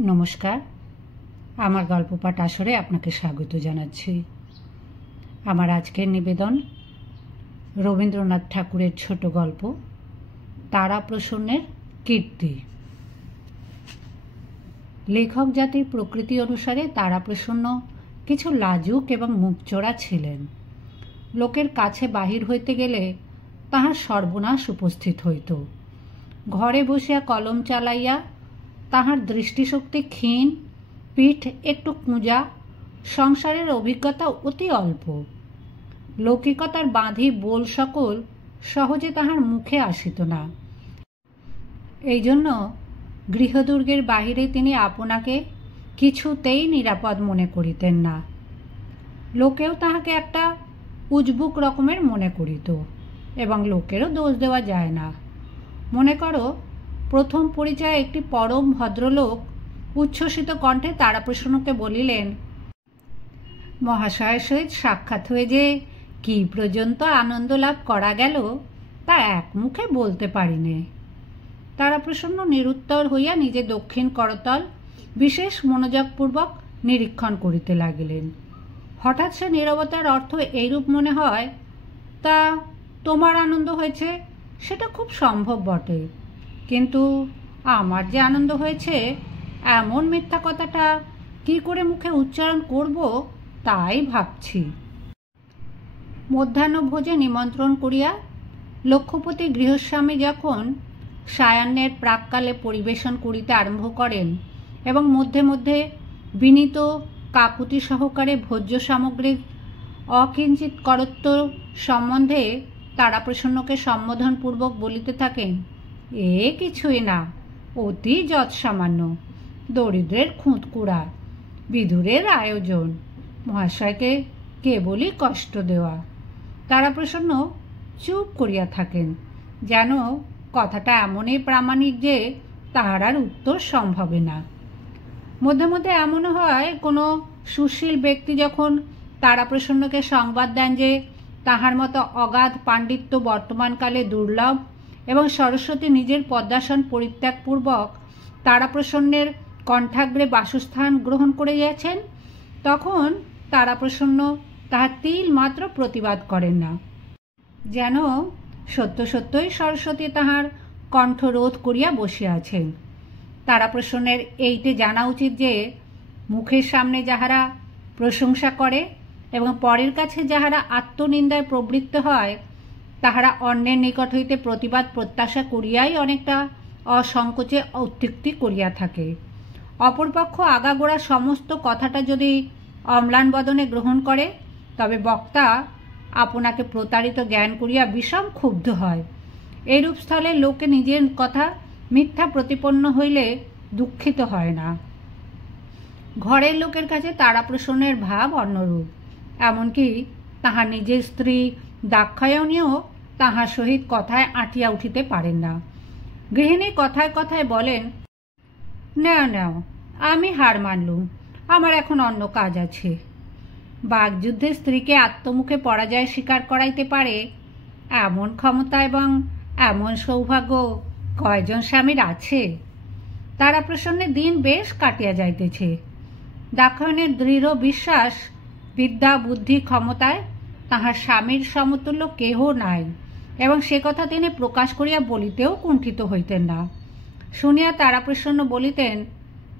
নমস্কার, আমার গল্প পাঠ আসরে আপনাকে স্বাগত জানাচ্ছি। আমার আজকের নিবেদন রবীন্দ্রনাথ ঠাকুরের ছোট গল্প তারাপ্রসন্নের কীর্তি। লেখক জাতির প্রকৃতি অনুসারে তারাপ্রসন্ন কিছু লাজুক এবং মুখচোরা ছিলেন। লোকের কাছে বাহির হইতে গেলে তাহার সর্বনাশ উপস্থিত হইত। ঘরে বসিয়া কলম চালাইয়া তাহার দৃষ্টিশক্তি ক্ষীণ, পিঠ একটু কুঁজা, সংসারের অভিজ্ঞতা অতি অল্প। লৌকিকতার বাঁধি বোল সকল সহজে তাহার মুখে আসিত না। এই জন্য গৃহদুর্গের বাহিরে তিনি আপনাকে কিছুতেই নিরাপদ মনে করিতেন না। লোকেও তাহাকে একটা উজবুক রকমের মনে করিত, এবং লোকেরও দোষ দেওয়া যায় না। মনে করো, প্রথম পরিচয়ে একটি পরম ভদ্রলোক উচ্ছ্বসিত কণ্ঠে তারাপ্রসন্নকে বলিলেন, মহাশয়ের সহিত সাক্ষাৎ হয়ে যে কি পর্যন্ত আনন্দ লাভ করা গেল তা এক মুখে বলতে পারিনে। তারাপ্রসন্ন নিরুত্তর হইয়া নিজে দক্ষিণ করতল বিশেষ মনোযোগপূর্বক নিরীক্ষণ করিতে লাগিলেন। হঠাৎ সে নীরবতার অর্থ এইরূপ মনে হয়, তা তোমার আনন্দ হয়েছে সেটা খুব সম্ভব বটে, কিন্তু আমার যে আনন্দ হয়েছে এমন মিথ্যা কথাটা কি করে মুখে উচ্চারণ করব তাই ভাবছি। মধ্যাহ্নভোজে নিমন্ত্রণ করিয়া লক্ষ্যপতি গৃহস্বামী যখন সায়াহ্নের প্রাক্কালে পরিবেশন করিতে আরম্ভ করেন এবং মধ্যে মধ্যে বিনীত কাকুতি সহকারে ভোজ্য সামগ্রীর অকিঞ্চিত করত্ব সম্বন্ধে তারাপ্রসন্নকে সম্বোধনপূর্বক বলিতে থাকেন, এ কিছুই না, অতি যৎসামান্য, দরিদ্রের খুঁতকুড়া, বিধুরের আয়োজন, মহাশয়কে কেবলই কষ্ট দেওয়া। তারাপ্রসন্ন চুপ করিয়া থাকেন, যেন কথাটা এমনই প্রামাণিক যে তাহার আর উত্তর সম্ভবে না। মধ্যে মধ্যে এমনও হয়, কোনো সুশীল ব্যক্তি যখন তারাপ্রসন্নকে সংবাদ দেন যে তাহার মতো অগাধ পাণ্ডিত্য বর্তমানকালে দুর্লভ এবং সরস্বতী নিজের পদ্মাসন পরিত্যাগপূর্বক তারাপ্রসন্নের কণ্ঠাগ্রে বাসস্থান গ্রহণ করে গেছেন, তখন তারাপ্রসন্ন তাহার তিল মাত্র প্রতিবাদ করেন না, যেন সত্য সত্যই সরস্বতী তাহার কণ্ঠরোধ করিয়া বসিয়া আছেন। তারাপ্রসন্নের এইটে জানা উচিত যে মুখের সামনে যাহারা প্রশংসা করে এবং পরের কাছে যাহারা আত্মনিন্দায় প্রবৃত্ত হয়, তাহারা অন্যের নিকট হইতে প্রতিবাদ প্রত্যাশা করিয়াই অনেকটা অসংকোচে অত্যুক্তি করিয়া থাকে। অপরপক্ষ আগাগোড়া সমস্ত কথাটা যদি অম্লান বদনে গ্রহণ করে, তবে বক্তা আপনাকে প্রতারিত জ্ঞান করিয়া বিষম ক্ষুব্ধ হয়। এইরূপ স্থলে লোকে নিজের কথা মিথ্যা প্রতিপন্ন হইলে দুঃখিত হয় না। ঘরের লোকের কাছে তারাপ্রসন্নের ভাব অন্যরূপ। এমনকি তাহার নিজের স্ত্রী দাক্ষায়ণীও তাহার সহিত কথায় আঁটিয়া উঠিতে পারেন না। গৃহিণী কথায় কথায় বলেন, নেও নেও, আমি হার মানলুম, আমার এখন অন্য কাজ আছে। বাগযুদ্ধে স্ত্রীকে আত্মমুখে পরাজয় স্বীকার করাইতে পারে এমন ক্ষমতা এবং এমন সৌভাগ্য কয়জন স্বামীর আছে? তারাপ্রসন্নের দিন বেশ কাটিয়া যাইতেছে। দাক্ষায়ণীর দৃঢ় বিশ্বাস, বিদ্যা বুদ্ধি ক্ষমতায় তাহার স্বামীর সমতুল্য কেহ নাই, এবং সে কথা তিনি প্রকাশ করিয়া বলিতেও কুণ্ঠিত হইতেন না। শুনিয়া তারাপ্রসন্ন বলিতেন,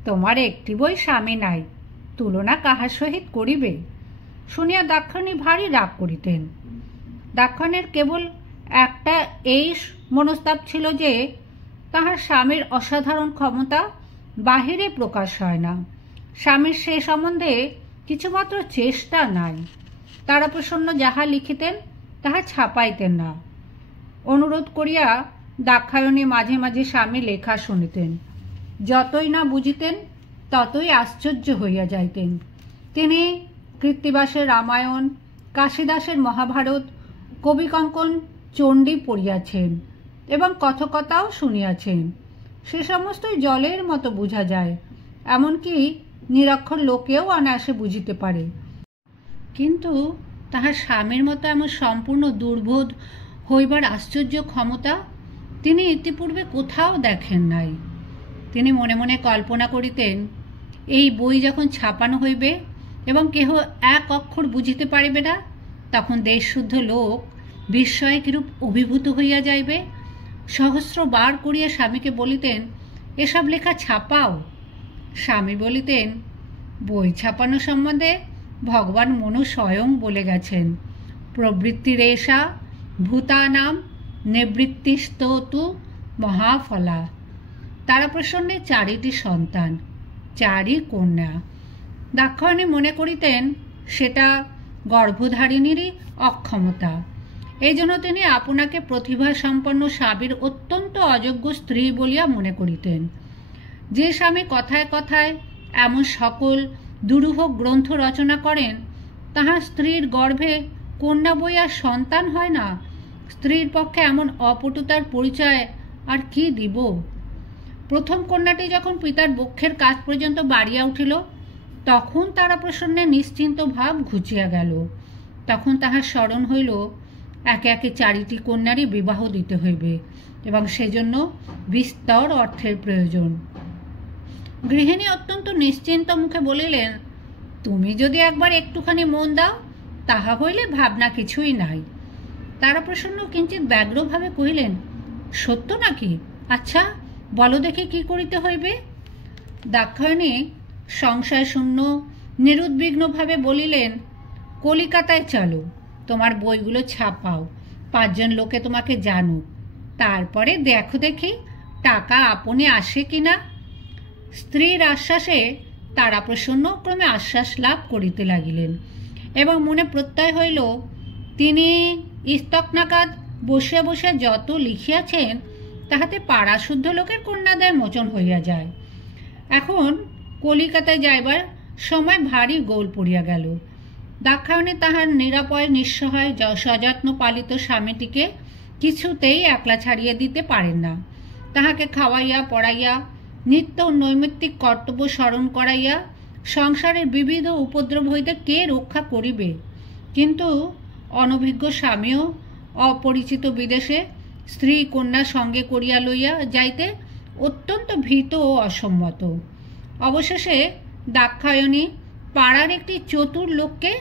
তোমার একটি বই স্বামী নাই, তুলনা কাহার সহিত করিবে? শুনিয়া দাক্ষায়ণী ভারী রাগ করিতেন। দাক্ষায়ণীর কেবল একটা এই মনস্তাপ ছিল যে তাহার স্বামীর অসাধারণ ক্ষমতা বাহিরে প্রকাশ হয় না, স্বামীর সে সম্বন্ধে কিছুমাত্র চেষ্টা নাই। তারাপ্রসন্ন যাহা লিখিতেন তাহা ছাপাইতেন না। অনুরোধ করিয়া দাক্ষায়ণী মাঝে মাঝে স্বামী লেখা শুনিতেন। যতই না বুঝিতেন ততই আশ্চর্য হইয়া যাইতেন। তিনি কৃত্তিবাসের রামায়ণ, কাশিদাসের মহাভারত, কবিকঙ্কন চণ্ডী পড়িয়াছেন এবং কথকতাও শুনিয়াছেন। সে সমস্তই জলের মতো বোঝা যায়, এমনকি নিরক্ষর লোকেও অনায়াসে বুঝিতে পারে। কিন্তু তাহার স্বামীর মতো এমন সম্পূর্ণ দুর্বোধ হইবার আশ্চর্য ক্ষমতা তিনি ইতিপূর্বে কোথাও দেখেন নাই। তিনি মনে মনে কল্পনা করিতেন, এই বই যখন ছাপানো হইবে এবং কেহ এক অক্ষর বুঝিতে পারিবে না, তখন দেশশুদ্ধ লোক বিস্ময়ে কিরূপ অভিভূত হইয়া যাইবে। সহস্র বার করিয়া স্বামীকে বলিতেন, এসব লেখা ছাপাও। স্বামী বলিতেন, বই ছাপানো সম্বন্ধে ভগবান মনু স্বয়ং বলে গেছেন, প্রবৃত্তিরেষা ভূতানাম নিবৃত্তিস্তু মহাফলা। তারাপ্রসন্নের 4টি সন্তান, 4ই কন্যা। দাক্ষায়ণী মনে করিতেন সেটা গর্ভধারিণীরই অক্ষমতা। এই জন্য তিনি আপনাকে প্রতিভা সম্পন্ন স্বামীর অত্যন্ত অযোগ্য স্ত্রী বলিয়া মনে করিতেন। যে স্বামী কথায় কথায় এমন সকল দুরূহ গ্রন্থ রচনা করেন, তাহার স্ত্রীর গর্ভে কন্যা বই আর সন্তান হয় না, স্ত্রীর পক্ষে এমন অপটুতার পরিচয় আর কি দিব। প্রথম কন্যাটি যখন পিতার বক্ষের কাছ পর্যন্ত বাড়িয়া উঠিল, তখন তারাপ্রসন্নের নিশ্চিন্ত ভাব ঘুচিয়া গেল। তখন তাহার স্মরণ হইল, একে একে 4টি কন্যারই বিবাহ দিতে হইবে এবং সেজন্য বিস্তর অর্থের প্রয়োজন। গৃহিণী অত্যন্ত নিশ্চিন্ত মুখে বলিলেন, তুমি যদি একবার একটুখানি মন দাও, তাহা হইলে ভাবনা কিছুই নাই। তারাপ্রসন্ন কিঞ্চিৎ ব্যগ্রভাবে কহিলেন, সত্য নাকি? আচ্ছা বলো দেখি কি করিতে হইবে। দাক্ষায়ণী সংশয় শূন্য নিরুদ্বিগ্নভাবে বলিলেন, কলিকাতায় চলো, তোমার বইগুলো ছাপাও, 5 জন লোকে তোমাকে জানুক, তারপরে দেখো দেখি টাকা আপনি আসে কিনা। স্ত্রীর আশ্বাসে তারাপ্রসন্ন ক্রমে আশ্বাস লাভ করিতে লাগিলেন এবং মনে প্রত্যয় হইল, তিনি ইস্তক নাকাদ বসিয়া বসিয়া যত লিখিয়াছেন, তাহাতে পাড়া শুদ্ধ লোকের কন্যাদায় মোচন হইয়া যায়। এখন কলিকাতায় যাইবার সময় ভারী গোল পড়িয়া গেল। দাক্ষায়ণী তাহার নিরাপয় নিঃসহায় সযত্ন পালিত স্বামীটিকে কিছুতেই একলা ছাড়িয়া দিতে পারেন না। তাহাকে খাওয়াইয়া পড়াইয়া নিত্য নৈমিত্তিক কর্তব্য স্মরণ করাইয়া সংসারের বিবিধ উপদ্রব হইতে কে রক্ষা করিবে? কিন্তু অনভিজ্ঞ স্বামীও অপরিচিত বিদেশে স্ত্রী কন্যা সঙ্গে করিয়া লইয়া যাইতে অত্যন্ত ভীত ও অসম্মত। অবশেষে দাক্ষায়ণী পাড়ার একটি চতুর লোককে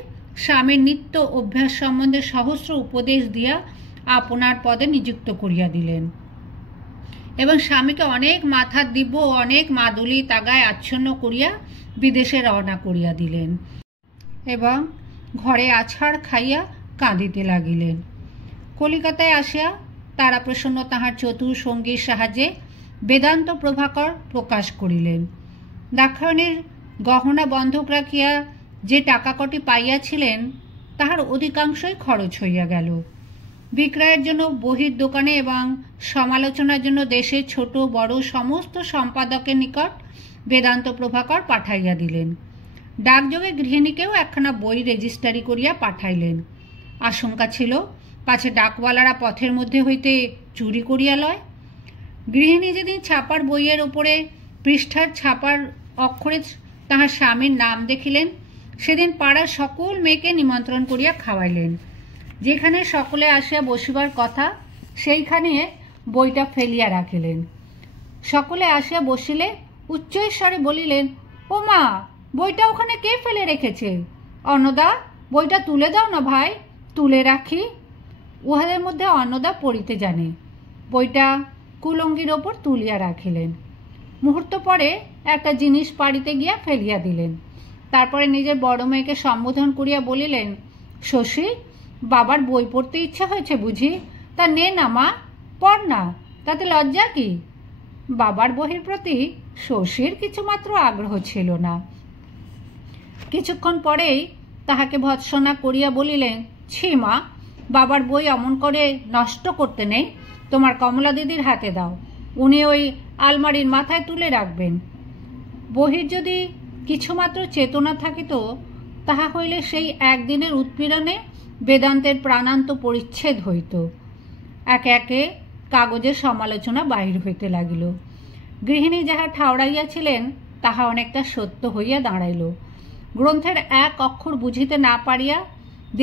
স্বামীর নিত্য অভ্যাস সম্বন্ধে সহস্র উপদেশ দিয়া আপনার পদে নিযুক্ত করিয়া দিলেন এবং স্বামীকে অনেক মাথার দিব্য ও অনেক মাদুলি তাগায় আচ্ছন্ন করিয়া বিদেশে রওনা করিয়া দিলেন এবং ঘরে আছাড় খাইয়া কাঁদিতে লাগিলেন। কলিকাতায় আসিয়া তারাপ্রসন্ন তাহার চতুর সঙ্গীর সাহায্যে বেদান্ত প্রভাকর প্রকাশ করিলেন। দাক্ষায়ণীর গহনা বন্ধক রাখিয়া যে টাকা কটি পাইয়াছিলেন, তাহার অধিকাংশই খরচ হইয়া গেল। বিক্রয়ের জন্য বহির দোকানে এবং সমালোচনার জন্য দেশের ছোট বড় সমস্ত সম্পাদকের নিকট বেদান্ত প্রভাকর পাঠাইয়া দিলেন। ডাকযোগে গৃহিণীকেও একখানা বই রেজিস্ট্রারি করিয়া পাঠাইলেন। আশঙ্কা ছিল পাছে ডাকওয়ালারা পথের মধ্যে হইতে চুরি করিয়া লয়। গৃহিণী যেদিন ছাপার বইয়ের ওপরে পৃষ্ঠার ছাপার অক্ষরে তাহার স্বামীর নাম দেখিলেন, সেদিন পাড়ার সকল মেয়েকে নিমন্ত্রণ করিয়া খাওয়াইলেন। যেখানে সকলে আসিয়া বসিবার কথা, সেইখানে বইটা ফেলিয়া রাখিলেন। সকলে আসিয়া বসিলে উচ্চস্বরে বলিলেন, ও মা, বইটা ওখানে কে ফেলে রেখেছে? অন্নদা, বইটা তুলে দাও না ভাই। তুলে রাখি। উহাদের মধ্যে অন্নদা পড়িতে জানে। বইটা কুলঙ্গির ওপর তুলিয়া রাখিলেন। মুহূর্ত পরে একটা জিনিস পাড়িতে গিয়া ফেলিয়া দিলেন। তারপরে নিজের বড় মেয়েকে সম্বোধন করিয়া বলিলেন, শশী, বাবার বই পড়তে ইচ্ছা হয়েছে বুঝি? তা নে না মা, পড় না, তাতে লজ্জা কি? বাবার বইয়ের প্রতি শশীর কিছুমাত্র আগ্রহ ছিল না। কিছুক্ষণ পরেই তাহাকে ভৎসনা করিয়া বলিলেন, ছি মা, বাবার বই অমন করে নষ্ট করতে নেই, তোমার কমলা দিদির হাতে দাও, উনি ওই আলমারির মাথায় তুলে রাখবেন। বহির যদি কিছুমাত্র চেতনা থাকিত, তাহা হইলে সেই একদিনের উৎপীড়নে বেদান্তের প্রাণান্ত পরিচ্ছেদ হইত। একে একে কাগজের সমালোচনা বাহির হইতে লাগিল। গৃহিণী যাহা ঠাউরাইয়াছিলেন তাহা অনেকটা সত্য হইয়া দাঁড়াইল। গ্রন্থের এক অক্ষর বুঝিতে না পারিয়া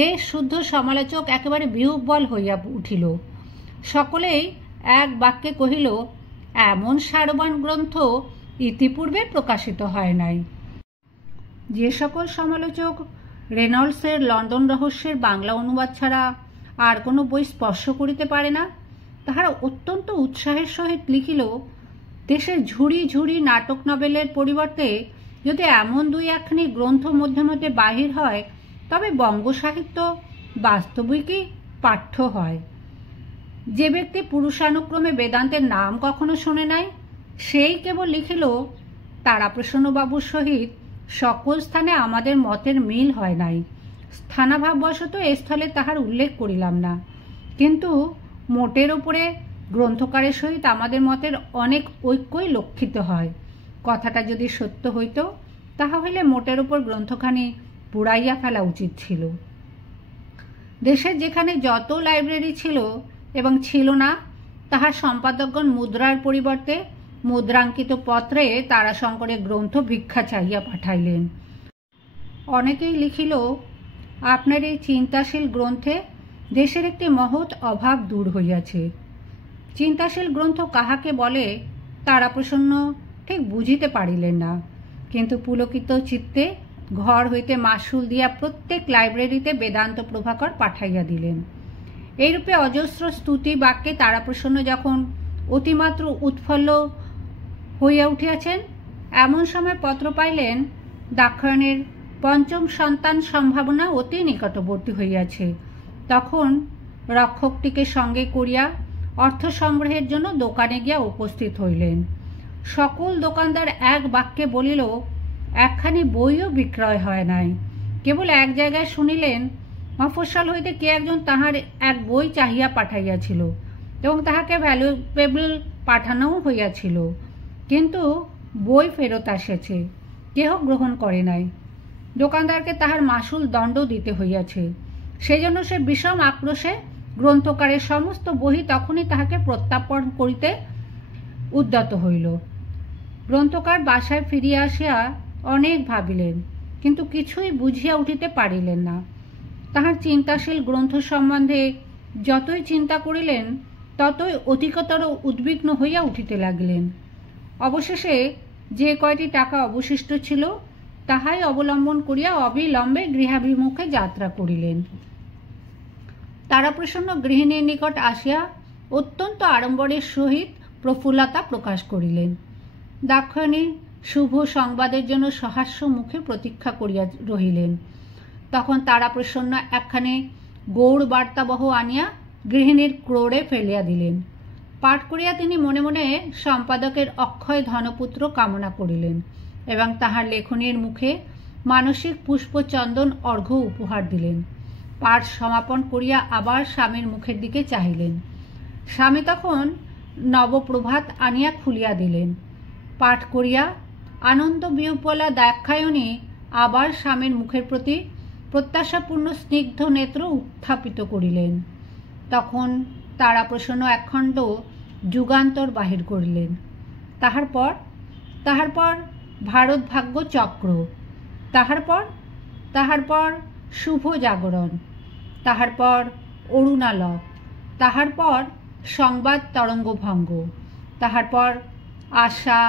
দেশ শুদ্ধ সমালোচক একেবারে বিহ্বল হইয়া উঠিল। সকলেই এক বাক্যে কহিল, এমন সারবান গ্রন্থ ইতিপূর্বে প্রকাশিত হয় নাই। যে সকল সমালোচক রেনল্ডসের লন্ডন রহস্যের বাংলা অনুবাদ ছাড়া আর কোনো বই স্পর্শ করিতে পারে না, তাহারা অত্যন্ত উৎসাহের সহিত লিখিল, দেশের ঝুড়ি ঝুড়ি নাটক নভেলের পরিবর্তে যদি এমন দুই একখানি গ্রন্থ মধ্যে মধ্যে বাহির হয়, তবে বঙ্গ সাহিত্য বাস্তবিকই পাঠ্য হয়। যে ব্যক্তি পুরুষানুক্রমে বেদান্তের নাম কখনো শোনে নাই, সেই কেবল লিখিল, তারাপ্রসন্নবাবুর সহিত সকল স্থানে আমাদের মতের মিল হয় নাই, স্থানাভাববশত এ স্থলে তাহার উল্লেখ করিলাম না, কিন্তু মোটের ওপরে গ্রন্থকারের সহিত আমাদের মতের অনেক ঐক্যই লক্ষিত হয়। কথাটা যদি সত্য হইত, তাহা হইলে মোটের ওপর গ্রন্থখানি পুড়াইয়া ফেলা উচিত ছিল। দেশের যেখানে যত লাইব্রেরি ছিল এবং ছিল না, তাহার সম্পাদকগণ মুদ্রার পরিবর্তে মুদ্রাঙ্কিত পত্রে তারাশঙ্করের গ্রন্থ ভিক্ষা চাইয়া পাঠাইলেন। অনেকেই লিখিল, আপনার এই চিন্তাশীল গ্রন্থে দেশের একটি মহৎ অভাব দূর হইয়াছে। চিন্তাশীল গ্রন্থ কাহাকে বলে তারাপ্রসন্ন ঠিক বুঝিতে পারিলেন না, কিন্তু পুলকিত চিত্তে ঘর হইতে মাসুল দিয়া প্রত্যেক লাইব্রেরিতে বেদান্ত প্রভাকর পাঠাইয়া দিলেন। এইরূপে অজস্র স্তুতি বাক্যে তারাপ্রসন্ন যখন অতিমাত্র উৎফুল্ল হইয়া উঠিয়াছেন, এমন সময় পত্র পাইলেন দাক্ষায়ণের পঞ্চম সন্তান সম্ভাবনা অতি নিকটবর্তী হইয়াছে। তখন রক্ষকটিকে সঙ্গে করিয়া অর্থ সংগ্রহের জন্য দোকানে গিয়া উপস্থিত হইলেন। সকল দোকানদার এক বাক্যে বলিল, একখানি বইও বিক্রয় হয় নাই। কেবল এক জায়গায় শুনিলেন মফস্বল হইতে কে একজন তাহার এক বই চাহিয়া পাঠাইয়াছিল এবং তাহাকে ভ্যালুয়েবল পাঠানোও হইয়াছিল, কিন্তু বই ফেরত আসেছে, কেহ গ্রহণ করে নাই। দোকানদারকে তাহার মাসুল দণ্ড দিতে হইয়াছে। সেজন্য সে বিষম আক্রোশে গ্রন্থকারের সমস্ত বই তখনই তাহাকে প্রত্যাপন করিতে উদ্যত হইল। গ্রন্থকার বাসায় ফিরিয়া আসিয়া অনেক ভাবিলেন, কিন্তু কিছুই বুঝিয়া উঠিতে পারিলেন না। তাহার চিন্তাশীল গ্রন্থ সম্বন্ধে যতই চিন্তা করিলেন, ততই অধিকতর উদ্বিগ্ন হইয়া উঠিতে লাগিলেন। অবশেষে যে কয়টি টাকা অবশিষ্ট ছিল, তাহাই অবলম্বন করিয়া অবিলম্বে গৃহাভিমুখে যাত্রা করিলেন। তারাপ্রসন্ন গৃহিণীর নিকট আসিয়া অত্যন্ত আড়ম্বরের সহিত প্রফুল্লতা প্রকাশ করিলেন। দাক্ষায়ণী শুভ সংবাদের জন্য সহাস্য মুখে প্রতীক্ষা করিয়া রহিলেন। তখন তারাপ্রসন্ন একখানে গৌড় বার্তাবহ আনিয়া গৃহিণীর ক্রোড়ে ফেলিয়া দিলেন। পাঠ করিয়া তিনি মনে মনে সম্পাদকের অক্ষয় ধনপুত্র কামনা করিলেন এবং তাহার লেখনীর মুখে মানসিক পুষ্পচন্দন অর্ঘ্য উপহার দিলেন। পাঠ সমাপন করিয়া আবার স্বামীর মুখের দিকে চাহিলেন। স্বামী তখন নবপ্রভাত আনিয়া খুলিয়া দিলেন। পাঠ করিয়া আনন্দ বিহ্বলা দাক্ষায়ণী আবার স্বামীর মুখের প্রতি প্রত্যাশাপূর্ণ স্নিগ্ধ নেত্র উত্থাপিত করিলেন। তখন তারাপ্রসন্ন একখণ্ড যুগান্তর বাহির করিলেন। তাহার পর ভারত ভাগ্য চক্র, তাহার পর শুভ জাগরণ, তাহার পর অরুণালক, তাহার পর সংবাদ তরঙ্গভঙ্গ, তাহার পর আশা,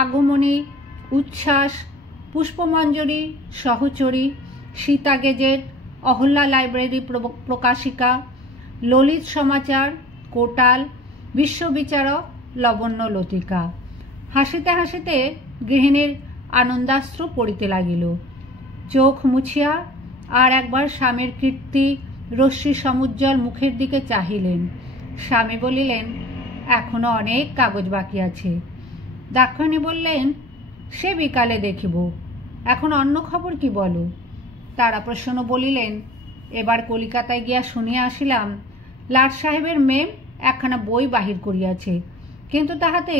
আগমনী, উচ্ছ্বাস, পুষ্পমঞ্জরি, সহচরী, সীতা গেজেট, অহল্যা লাইব্রেরি প্রকাশিকা, ললিত সমাচার, কোটাল, বিশ্ববিচারক, লবণ্য লতিকা। হাসিতে হাসিতে গৃহিণীর আনন্দাশ্রু পড়িতে লাগিল। চোখ মুছিয়া আর একবার স্বামীর কীর্তি রশ্মি সমুজ্জ্বল মুখের দিকে চাহিলেন। স্বামী বলিলেন, এখনো অনেক কাগজ বাকি আছে। দাক্ষায়ণী বললেন, সে বিকালে দেখিব, এখন অন্য খবর কি বলো? তারাপ্রসন্ন বলিলেন, এবার কলিকাতায় গিয়া শুনিয়া আসিলাম লাট সাহেবের মেম একখানা বই বাহির করিয়াছে, কিন্তু তাহাতে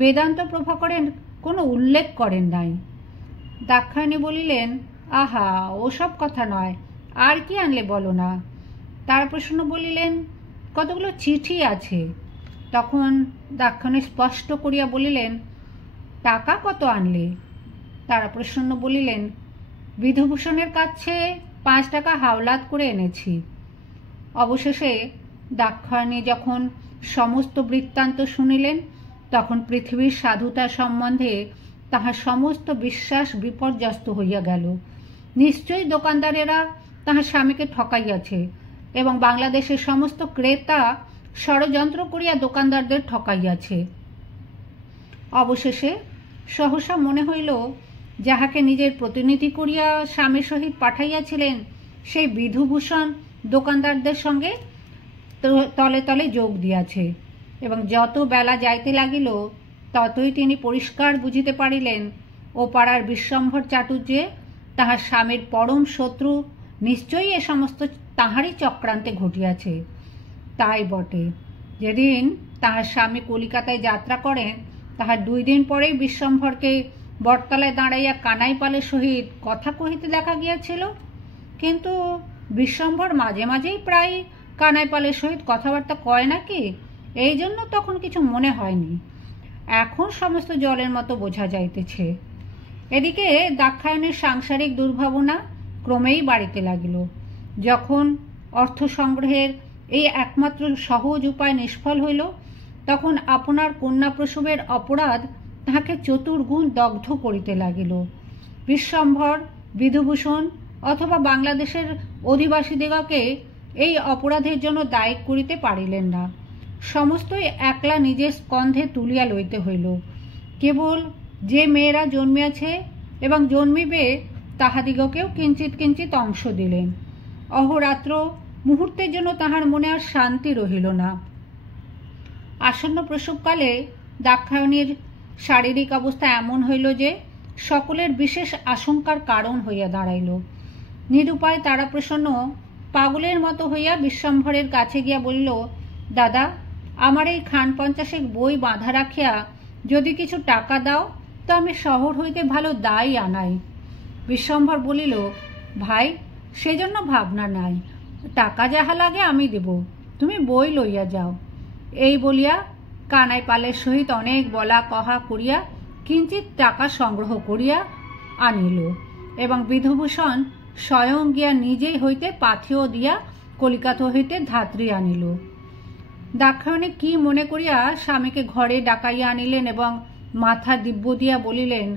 বেদান্ত প্রভাকরের কোনো উল্লেখ করেন নাই। দাক্ষায়ণী বলিলেন, আহা, ওসব কথা নয়, আর কি আনলে বলো না। তারাপ্রসন্ন বলিলেন, কতগুলো চিঠি আছে। তখন দাক্ষায়ণী স্পষ্ট করিয়া বলিলেন, টাকা কত আনলে? তারাপ্রসন্ন বলিলেন, বিধুভূষণের কাছে 5 টাকা হাওলাত করে এনেছি। অবশেষে দাক্ষায়ণী যখন সমস্ত বৃত্তান্ত শুনিলেন, তখন পৃথিবীর সাধুতা সম্বন্ধে তাহার সমস্ত বিশ্বাস বিপর্যস্ত হইয়া গেল। নিশ্চয়ই দোকানদারেরা তাহার স্বামীকে ঠকাইয়াছে এবং বাংলাদেশের সমস্ত ক্রেতা ষড়যন্ত্র করিয়া দোকানদারদের ঠকাইয়াছে। অবশেষে সহসা মনে হইল, যাহাকে নিজের প্রতিনিধি করিয়া স্বামীর সহিত পাঠাইয়াছিলেন সেই বিধুভূষণ দোকানদারদের সঙ্গে তলে তলে যোগ দিয়াছে। এবং যত বেলা যাইতে লাগিল ততই তিনি পরিষ্কার বুঝিতে পারিলেন ও পাড়ার বিশ্বম্ভর চাটুর্যে তাহার স্বামীর পরম শত্রু নিশ্চয়ই এ সমস্ত তাহারই চক্রান্তে ঘটিয়াছে। তাই বটে, যেদিন তাহার স্বামী কলিকাতায় যাত্রা করেন তাহার 2 দিন পরেই বিশ্বম্ভরকে বটতলায় দাঁড়াইয়া কানাইপালের সহিত কথা কহিতে দেখা গিয়াছিল। কিন্তু বিশ্বম্ভর মাঝে মাঝেই প্রায় কানাইপালের সহিত কথাবার্তা কয় নাকি, এই জন্য তখন কিছু মনে হয়নি। এখন সমস্ত জলের মতো বোঝা যাইতেছে। এদিকে দাক্ষায়ণীর সাংসারিক দুর্ভাবনা ক্রমেই বাড়িতে লাগিল। যখন অর্থ সংগ্রহের এই একমাত্র সহজ উপায় নিষ্ফল হইল, তখন আপনার কন্যা প্রসবের অপরাধ তাহাকে চতুর্গুণ দগ্ধ করিতে লাগিল। বিশ্বম্ভর, বিধুভূষণ অথবা বাংলাদেশের অধিবাসীদিগকে এই অপরাধের জন্য দায়ী করিতে পারিলেন না। সমস্তই একলা নিজের স্কন্ধে তুলিয়া লইতে হইল। কেবল যে মেয়েরা জন্মিয়াছে এবং জন্মিবে তাহাদিগকেও কিঞ্চিত কিঞ্চিত অংশ দিলেন। অহরাত্র মুহূর্তের জন্য তাহার মনে আর শান্তি রহিল না। আসন্ন প্রসবকালে দাক্ষায়ণীর শারীরিক অবস্থা এমন হইল যে সকলের বিশেষ আশঙ্কার কারণ হইয়া দাঁড়াইল। নিরুপায় তারাপ্রসন্ন পাগলের মতো হইয়া বিশ্বম্ভরের কাছে গিয়া বলিল, দাদা, আমার এই খান 50 বই বাঁধা রাখিয়া যদি কিছু টাকা দাও তো আমি শহর হইতে ভালো দাই আনাই। বিশ্বম্ভর বলিল, ভাই, সেজন্য ভাবনা নাই, টাকা যাহা লাগে আমি দেব, তুমি বই লইয়া যাও। এই বলিয়া কানাইপালের সহিত অনেক বলা কহা করিয়া কিঞ্চিত টাকা সংগ্রহ করিয়া আনিল এবং বিধুভূষণ স্বয়ং গিয়া নিজেই হইতে পাথেয় দিয়া কলিকাতা হইতে ধাত্রী আনিল। দাক্ষায়ণী কি মনে করিয়া স্বামীকে ঘরে ডাকাইয়া আনিলেন এবং মাথা দিব্য দিয়া বলিলেন,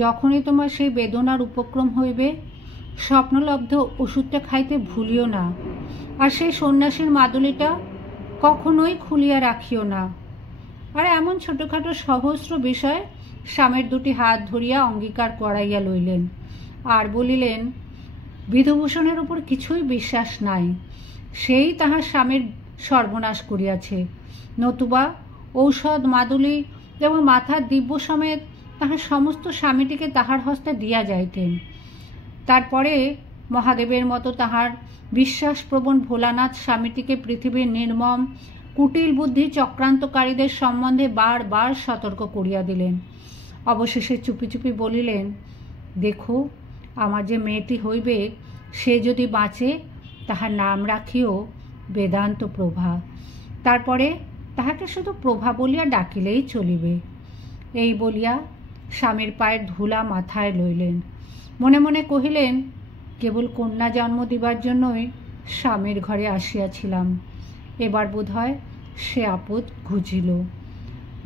যখনই তোমার সেই বেদনার উপক্রম হইবে স্বপ্নলব্ধ ওষুধটা খাইতে ভুলিও না, আর সেই সন্ন্যাসীর মাদুলিটা কখনোই খুলিয়া রাখিও না। আর এমন ছোটোখাটো সহস্র বিষয় স্বামীর 2টি হাত ধরিয়া অঙ্গীকার করাইয়া লইলেন আর বলিলেন, বিধুভূষণের উপর কিছুই বিশ্বাস নাই, সেই তাহার স্বামীর সর্বনাশ করিয়াছে, নতুবা ঔষধ, মাদুলি এবং মাথার দিব্য সমেত তাহার সমস্ত স্বামীটিকে তাহার হস্তে দিয়া যাইতেন। তারপরে মহাদেবের মতো তাহার বিশ্বাসপ্রবণ ভোলানাথ স্বামীটিকে পৃথিবীর নির্মম কুটিল বুদ্ধি চক্রান্তকারীদের সম্বন্ধে বারবার সতর্ক করিয়া দিলেন। অবশেষে চুপি চুপি বলিলেন, দেখো, আমার যে মেয়েটি হইবে সে যদি বাঁচে তাহার নাম রাখিও বেদান্ত প্রভা। তারপরে তাহাকে শুধু প্রভা বলিয়া ডাকিলেই চলিবে। এই বলিয়া স্বামীর পায়ের ধুলা মাথায় লইলেন। মনে মনে কহিলেন, কেবল কন্যা জন্ম দিবার জন্যই স্বামীর ঘরে আসিয়াছিলাম, এবার বোধ হয় সে আপদ ঘুচিল।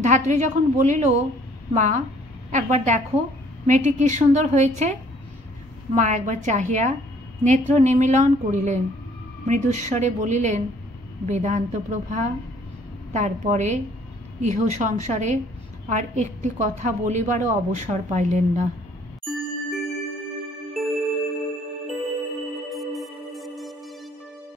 ধাত্রী যখন বলিল, মা, একবার দেখো মেয়েটি কি সুন্দর হয়েছে, মা একবার চাহিয়া নেত্র নিমীলন করিলেন, মৃদুস্বরে বলিলেন, বেদান্ত প্রভা। তারপরে ইহ সংসারে আর একটি কথা বলিবারও অবসর পাইলেন না।